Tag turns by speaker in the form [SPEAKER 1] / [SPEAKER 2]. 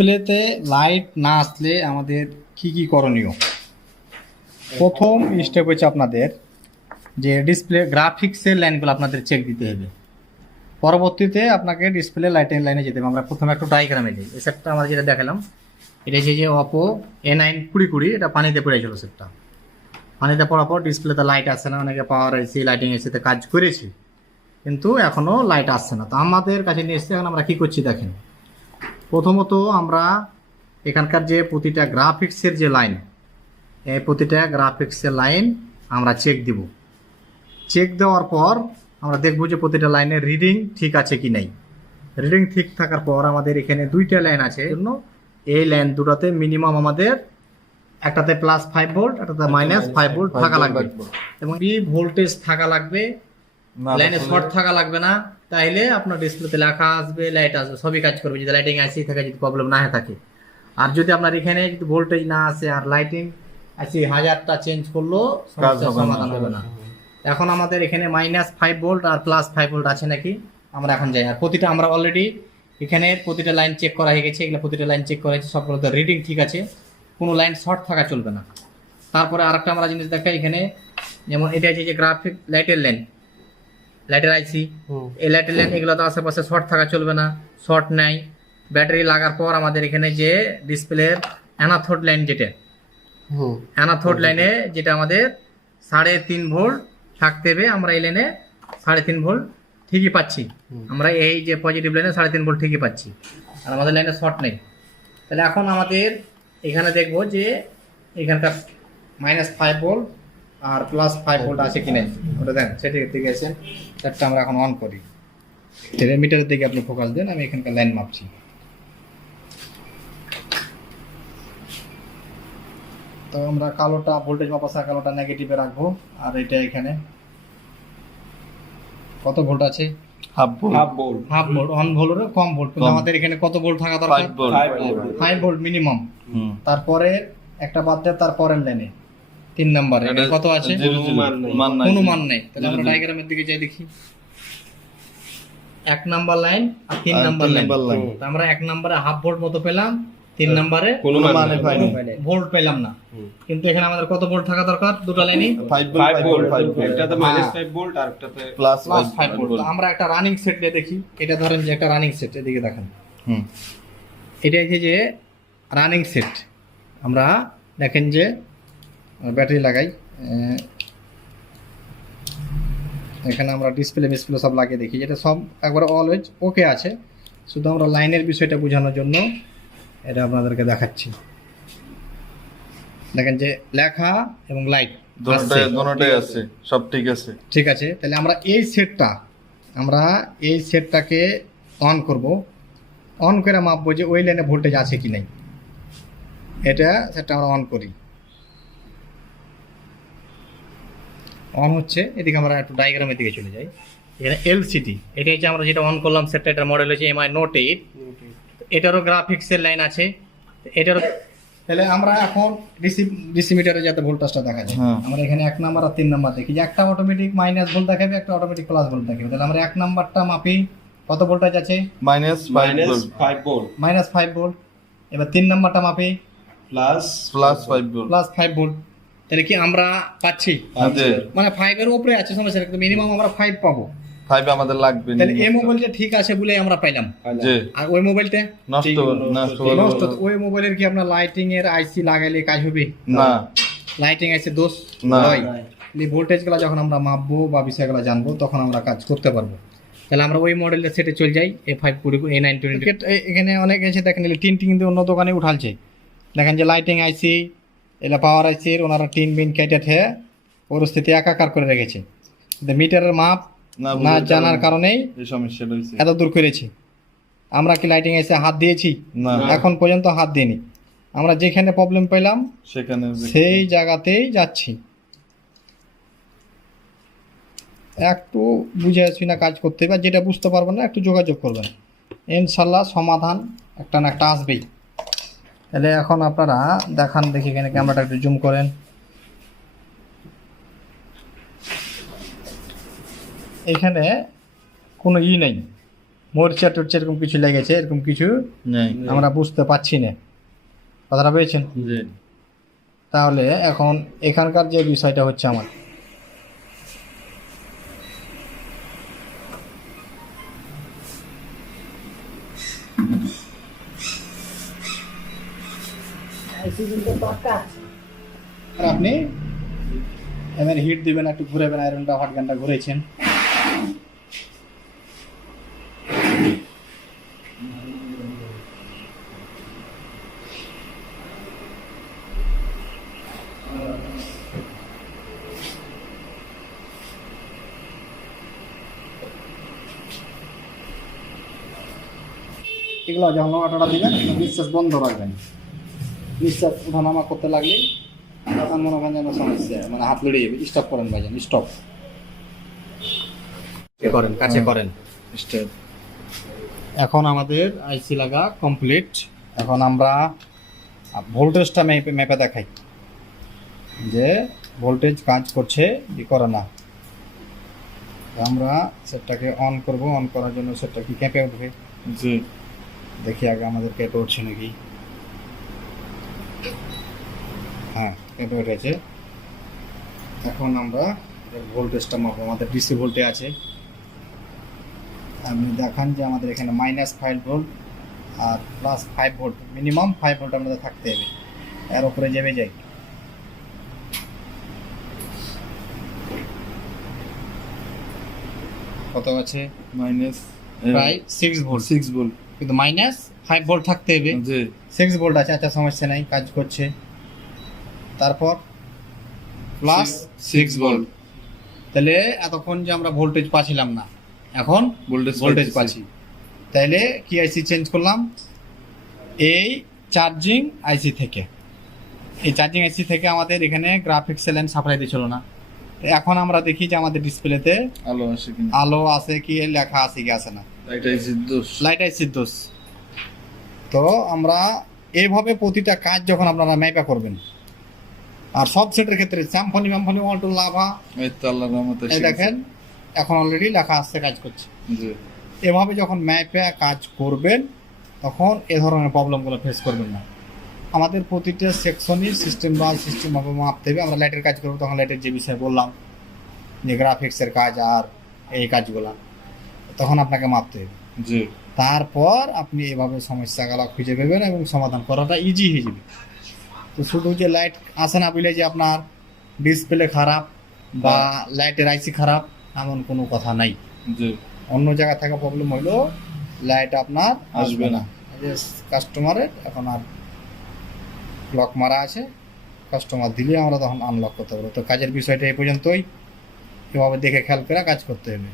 [SPEAKER 1] ডিসপ্লেতে লাইট না আসলে আমাদের কি কি করণীয়? প্রথম স্টেপ হচ্ছে আপনাদের যে ডিসপ্লে গ্রাফিক্সের লাইনগুলো আপনাদের চেক দিতে হবে। পরবর্তীতে আপনাকে ডিসপ্লে লাইটের লাইনে যেতে হবে। আমরা প্রথমে একটু ডায়াগ্রামে যাই। এই সেটটা আমরা যেটা দেখালাম, এটা হচ্ছে যে অপো এ নাইন কুড়ি কুড়ি, এটা পানিতে পড়েছিল সেটটা পানিতে পড়ার পর ডিসপ্লেতে লাইট আসছে না, অনেকে পাওয়ার এসি লাইটিং এসিতে কাজ করেছি। কিন্তু এখনও লাইট আসছে না। তো আমাদের কাছে নিয়ে এসছে, এখন আমরা কী করছি দেখেন। প্রথমত আমরা এখানকার যে প্রতিটা গ্রাফিক্সের যে লাইন এই প্রতিটা গ্রাফিক্সের লাইন আমরা চেক দিব। চেক দেওয়ার পর আমরা দেখব যে প্রতিটা লাইনের রিডিং ঠিক আছে কি নাই। রিডিং ঠিক থাকার পর আমাদের এখানে দুইটা লাইন আছে জন্য এই লাইন দুটাতে মিনিমাম আমাদের একটাতে প্লাস ফাইভ ভোল্ট একটাতে মাইনাস ফাইভ ভোল্ট থাকা লাগবে। এবং বি ভোল্টেজ থাকা লাগবে লাইনে শর্ট থাকা লাগবে না। তাইলে আপনার ডিসপ্লেতে লেখা আসবে লাইট আসবে সবই কাজ করবে। যদি লাইটিং আসি থাকে যদি প্রবলেম না হয়ে থাকে। আর যদি আপনার এখানে যদি ভোল্টেজ না আসে আর লাইটিং আসি হাজারটা চেঞ্জ করলেও সমস্যার সমাধান হবে না। এখন আমাদের এখানে মাইনাস ফাইভ ভোল্ট আর প্লাস ফাইভ ভোল্ট আছে নাকি? আমরা এখন যাই। আর প্রতিটা আমরা অলরেডি এখানে প্রতিটা লাইন চেক করা হয়ে গেছে। এগুলো প্রতিটা লাইন চেক করা হয়েছে। সবগুলোতে রিডিং ঠিক আছে। কোনো লাইন শর্ট থাকা চলবে না। তারপরে আরেকটা আমরা জিনিস দেখাই এখানে। যেমন এটা আছে যে গ্রাফিক লাইটের লাইন লাইটের আইসি এই লাইটের লাইন এগুলো তো আশেপাশে শর্ট থাকা চলবে না শর্ট নাই। ব্যাটারি লাগার পর আমাদের এখানে যে ডিসপ্লের অ্যানাথোড লাইন যেটা অ্যানাথোড লাইনে যেটা আমাদের সাড়ে তিন ভোল্ট থাকতে হবে আমরা এই লাইনে সাড়ে তিন ভোল্ট ঠিকই পাচ্ছি। আমরা এই যে পজিটিভ লাইনে সাড়ে তিন ভোল্ট ঠিকই পাচ্ছি। আর আমাদের লাইনে শর্ট নেই। তাহলে এখন আমাদের এখানে দেখব যে এখানকার মাইনাস ফাইভ ভোল্ট আর প্লাস ফাইভ ভোল্ট আছে কি নাই ওটা দেন সেটির ঠিক আছেন সেটটা আমরা এখন অন করি। মিটারের দিকে আপনি ফোকাস দেন আমি এখানকার লাইন মাপছি। তো আমরা কালোটা ভোল্টেজ মাপাসা কালোটা নেগেটিভে রাখব আর এটা এখানে। কত ভোল্ট আছে?
[SPEAKER 2] Half volt
[SPEAKER 3] half volt
[SPEAKER 1] half volt on ভোল্টের কম ভোল্ট কিন্তু আমাদের এখানে কত ভোল্ট থাকা দরকার?
[SPEAKER 2] Five volt
[SPEAKER 3] five volt
[SPEAKER 1] five volt minimum
[SPEAKER 2] হুম।
[SPEAKER 1] তারপরে একটা বাদ দেয় তারপরের লাইনে তিন নাম্বারে। কত আছে।
[SPEAKER 3] মান।
[SPEAKER 1] কোনো মান নেই। তাহলে আমরা। ডায়াগ্রামের দিকে যাই দেখি। এক নাম্বার লাইন আর তিন নাম্বার লাইন
[SPEAKER 2] লাইন।
[SPEAKER 1] আমরা এক নাম্বারে হাফ ভোল্ট মতো পেলাম তিন নাম্বারে
[SPEAKER 3] কোনো মানে
[SPEAKER 2] পাইনি।
[SPEAKER 1] ভোল্ট পেলাম না। কিন্তু এখানে আমাদের কত ভোল্ট থাকা দরকার? দুটো লাইনই
[SPEAKER 2] five
[SPEAKER 3] five
[SPEAKER 2] volt
[SPEAKER 3] volt
[SPEAKER 2] five volt
[SPEAKER 3] একটাতে মাইনাস
[SPEAKER 1] হ্যাঁ।
[SPEAKER 3] ফাইভ বোল্ট আর একটাতে
[SPEAKER 2] প্লাস
[SPEAKER 1] প্লাস ফাইভ ভোল্ট আমরা একটা রানিং সেট নিয়ে দেখি। এটা ধরেন যে একটা রানিং সেট এদিকে দেখেন।
[SPEAKER 2] হুম।
[SPEAKER 1] এটা হচ্ছে যে রানিং সেট আমরা দেখেন যে ব্যাটারি লাগাই। এখানে আমরা ডিসপ্লে মিসপ্লে সব লাগিয়ে দেখি। যেটা সব একবারে অলওয়েজ ওকে আছে। শুধু আমরা লাইনের বিষয়টা বোঝানোর জন্য এটা আপনাদেরকে দেখাচ্ছি। দেখেন যে লেখা এবং লাইট
[SPEAKER 2] আছে। সব ঠিক আছে।
[SPEAKER 1] ঠিক আছে। তাহলে আমরা এই সেটটা আমরা এই সেটটাকে অন করব। অন করে মাপবো যে ওই লাইনে ভোল্টেজ আছে কি নাই। এটা সেটটা আমরা অন করি। অন হচ্ছে এদিকে আমরা একটু ডায়াগ্রামের দিকে চলে যাই। এখানে এলসিডি এটা হচ্ছে আমরা যেটা অন করলাম সেটটা এটার মডেল হচ্ছে এমআই নোট এইট এটারও গ্রাফিক্সের লাইন আছে। এটারও তাহলে আমরা এখন ডিসি ডিসি মিটারে যাতে ভোল্টেজটা দেখা যায়।
[SPEAKER 2] হ্যাঁ।
[SPEAKER 1] আমরা এখানে এক নাম্বার আর তিন নাম্বার দেখি। যে একটা অটোমেটিক মাইনাস ভোল্ট দেখাবে একটা অটোমেটিক প্লাস ভোল্ট দেখাবে। তাহলে আমরা এক নাম্বারটা মাপি কত ভোল্টেজ আছে?
[SPEAKER 2] Minus five
[SPEAKER 3] minus
[SPEAKER 2] volt
[SPEAKER 1] minus five volt এবার তিন নাম্বারটা মাপি।
[SPEAKER 3] Plus
[SPEAKER 2] plus five volt
[SPEAKER 1] plus five volt তাহলে কি আমরা পাচ্ছি? মানে ফাইভের উপরে আছে সমস্যা কিন্তু মিনিমাম আমরা ফাইভ পাবো।
[SPEAKER 2] ফাইভ আমাদের লাগবে
[SPEAKER 1] তাহলে এই মোবাইলটা ঠিক আছে বলে আমরা পাইলাম। আর ওই মোবাইলটা
[SPEAKER 2] নষ্ট নষ্ট
[SPEAKER 1] নষ্ট ওই মোবাইলের কি আপনার লাইটিং এর আইসি লাগাইলে কাজ হবে?
[SPEAKER 2] না।
[SPEAKER 1] লাইটিং আইসি দোষ?
[SPEAKER 2] না।
[SPEAKER 1] নয় ভোল্টেজগুলো যখন আমরা মাপবো বা বিষয়গুলো জানব তখন আমরা কাজ করতে পারব। তাহলে আমরা ওই মডেলের সেটে চলে যাই এ ফাইভ কুড়ি এ নাইন টোয়েন্টি এখানে অনেক এসে দেখেন এলে টিন টিন কিন্তু অন্য দোকানে উঠালছে। দেখেন যে লাইটিং আইসি এলা পাওয়ার আইসি ওনারা টিন বিন কেটে ঠে পরিস্থিতি একাকার করে রেখেছে। মিটারের মাপ
[SPEAKER 2] না
[SPEAKER 1] জানার কারণেই এত দূর করেছি। আমরা কি লাইটিং আইসে হাত দিয়েছি?
[SPEAKER 2] না।
[SPEAKER 1] এখন পর্যন্ত হাত দিইনি। আমরা যেখানে প্রবলেম পেলাম
[SPEAKER 2] সেখানে
[SPEAKER 1] সেই জায়গাতেই যাচ্ছি। একটু বুঝে আসবি না কাজ করতে আর যেটা বুঝতে পারবেন না একটু যোগাযোগ করবেন। ইনশাল্লাহ সমাধান একটা না একটা আসবেই। তাহলে এখন আপনারা দেখান দেখি এখানে ক্যামেরাটা একটু জুম করেন। এখানে কোনো ই নেই। মরিচা টরচা এরকম কিছু লেগেছে এরকম কিছু আমরা বুঝতে পারছি না। কথাটা পেয়েছেন? তাহলে এখন এখানকার যে বিষয়টা হচ্ছে আমার আপনি? এবার হিট দিবেন, একটু ঘুরাবেন আয়রনটা হট গানটা ঘুরেছেন এগুলো যখন অটোটা দিবেন, বিশ্বাস বন্ধ রাখবেন। নিঃশ্বাস উঠানামা করতে লাগলেই তখন মনে হয় যেন সমস্যা মানে হাত লড়িয়ে যাবে। স্টপ করেন ভাইজান স্টপ করেন কাছে করেন।
[SPEAKER 2] স্টেপ
[SPEAKER 1] এখন আমাদের আইসি লাগা কমপ্লিট এখন আমরা ভোল্টেজটা মেপে মেপে দেখাই। যে ভোল্টেজ কাজ করছে কি করে না। আমরা সেটটাকে অন করব অন করার জন্য সেটটা কি কেঁপে উঠবে?
[SPEAKER 2] জি।
[SPEAKER 1] দেখি আগে আমাদের কেঁপে উঠছে নাকি। হ্যাঁ কেঁপে উঠেছে। এখন আমরা ভোল্টেজটা মাপবো। আমাদের ডিসি ভোল্টে আছে। আপনি দেখান যে আমাদের এখানে মাইনাস ফাইভ ভোল্ট আর plus five volt minimum five volt আমাদের থাকতে হবে। এর উপরে যাবে যাই। কত আছে?
[SPEAKER 2] মাইনাস
[SPEAKER 1] প্রায় সিক্স ভোল্ট
[SPEAKER 2] সিক্স ভোল্ট
[SPEAKER 1] কিন্তু মাইনাস ফাইভ ভোল্ট থাকতে হবে। সিক্স ভোল্ট আছে আচ্ছা সমস্যা নাই কাজ করছে। তারপর প্লাস সিক্স ভোল্ট তাহলে এতক্ষণ যে আমরা ভোল্টেজ পাচ্ছিলাম না এখন
[SPEAKER 2] ভোল্টেজ
[SPEAKER 1] ভোল্টেজ পাচ্ছি তাইলে কি আইসি চেঞ্জ করলাম? এই চার্জিং আইসি থেকে। এই চার্জিং আইসি থেকে আমাদের এখানে গ্রাফিক্স এলেন সাপ্লাই দিছিল না। এখন আমরা দেখি যে আমাদের ডিসপ্লেতে
[SPEAKER 2] আলো আসে কিনা
[SPEAKER 1] আলো আছে কি লেখা আছে কি আছে না।
[SPEAKER 2] এটাই দোষ।
[SPEAKER 1] লাইট আইসির দোষ। তো আমরা এইভাবে প্রতিটা কাজ যখন আপনারা ম্যাপা করবেন আর সব সেটের ক্ষেত্রে স্যাম্পনি ম্যাম্পনি অল্টো লাভা
[SPEAKER 2] এই
[SPEAKER 1] দেখেন এখন অলরেডি লেখা আসছে কাজ করছে। এভাবে যখন ম্যাপে কাজ করবেন তখন এ ধরনের প্রবলেমগুলো ফেস করবেন না। আমাদের প্রতিটা সেকশনই সিস্টেম বা সিস্টেম ভাবে মাপতে হবে আমরা লাইটের কাজ করব তখন লাইটের যে বিষয়ে বললাম যে গ্রাফিক্সের কাজ আর এই কাজগুলা তখন আপনাকে মাপতে হবে।
[SPEAKER 2] জি।
[SPEAKER 1] তারপর আপনি এভাবে সমস্যাগুলো খুঁজে পাবেন এবং সমাধান করাটা ইজি হয়ে যাবে। তো শুধু যে লাইট আসে না বলে যে আপনার ডিসপ্লে খারাপ বা লাইটের আইসি খারাপ এমন কোনো কথা নাই। অন্য জায়গা থেকে প্রবলেম হইল লাইট আপনার
[SPEAKER 2] আসবে না।
[SPEAKER 1] কাস্টমারের এখন আর লক মারা আছে। কাস্টমার দিলে আমরা তখন আনলক করতে পারব। তো কাজের বিষয়টা এই পর্যন্তই। এভাবে দেখে খেয়াল করে কাজ করতে হবে।